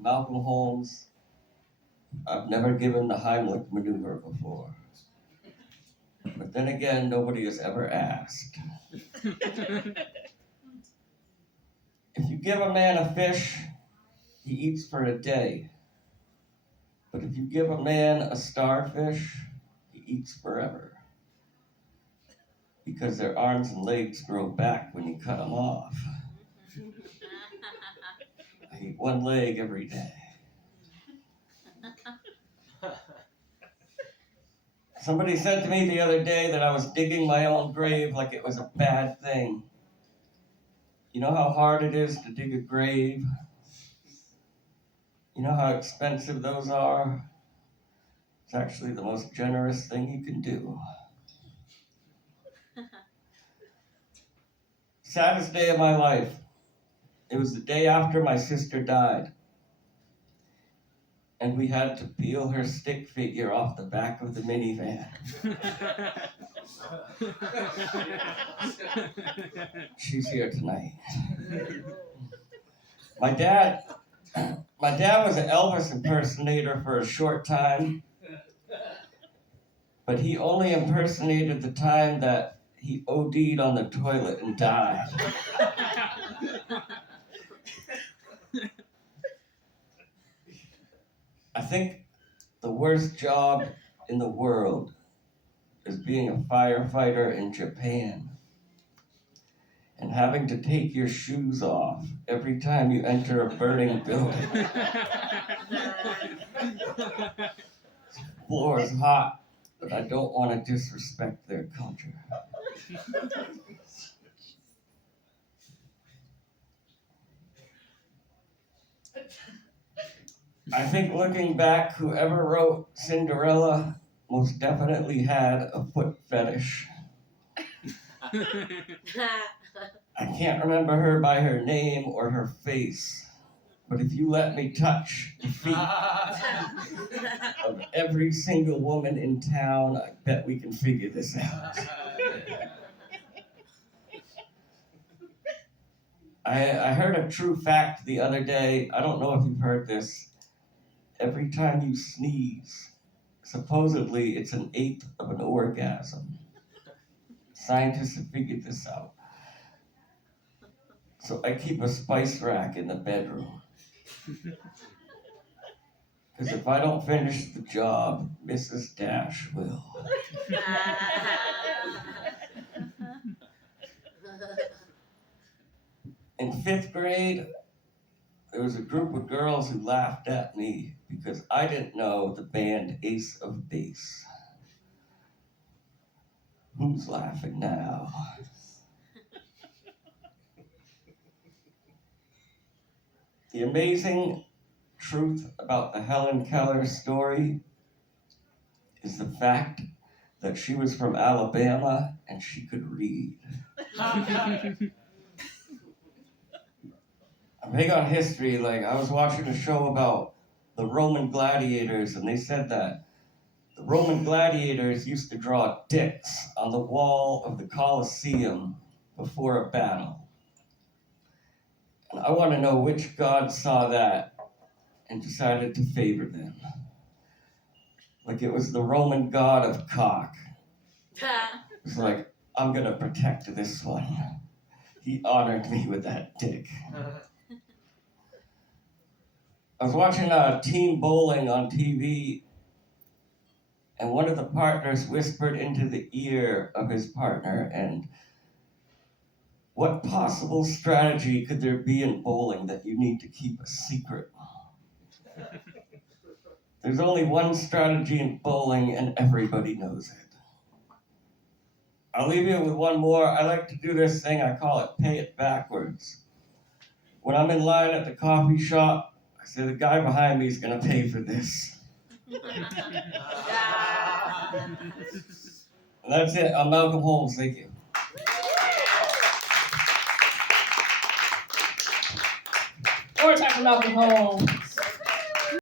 Malcolm Holmes, I've never given the Heimlich maneuver before. But then again, nobody has ever asked. If you give a man a fish, he eats for a day. But if you give a man a starfish, he eats forever. Because their arms and legs grow back when you cut them off. I eat one leg every day. Somebody said to me the other day that I was digging my own grave like it was a bad thing. You know how hard it is to dig a grave? You know how expensive those are? It's actually the most generous thing you can do. Saddest day of my life. It was the day after my sister died. And we had to peel her stick figure off the back of the minivan. She's here tonight. My dad was an Elvis impersonator for a short time, but he only impersonated the time that he OD'd on the toilet and died. I think the worst job in the world is being a firefighter in Japan and having to take your shoes off every time you enter a burning building. The floor is hot, but I don't want to disrespect their culture. I think looking back, whoever wrote Cinderella most definitely had a foot fetish. I can't remember her by her name or her face, but if you let me touch the feet of every single woman in town, I bet we can figure this out. I heard a true fact the other day. I don't know if you've heard this. Every time you sneeze, supposedly it's an eighth of an orgasm. Scientists have figured this out. So I keep a spice rack in the bedroom. Because if I don't finish the job, Mrs. Dash will. In 5th grade, there was a group of girls who laughed at me because I didn't know the band Ace of Base. Who's laughing now? The amazing truth about the Helen Keller story is the fact that she was from Alabama and she could read. I'm big on history. Like, I was watching a show about the Roman gladiators, and they said that the Roman gladiators used to draw dicks on the wall of the Colosseum before a battle. And I want to know which god saw that and decided to favor them. Like it was the Roman god of cock. It's like, I'm going to protect this one. He honored me with that dick. I was watching Team Bowling on TV, and one of the partners whispered into the ear of his partner, and what possible strategy could there be in bowling that you need to keep a secret? There's only one strategy in bowling, and everybody knows it. I'll leave you with one more. I like to do this thing, I call it pay it backwards. When I'm in line at the coffee shop, I say, the guy behind me is going to pay for this. And that's it. I'm Malcolm Holmes. Thank you. More time for Malcolm Holmes.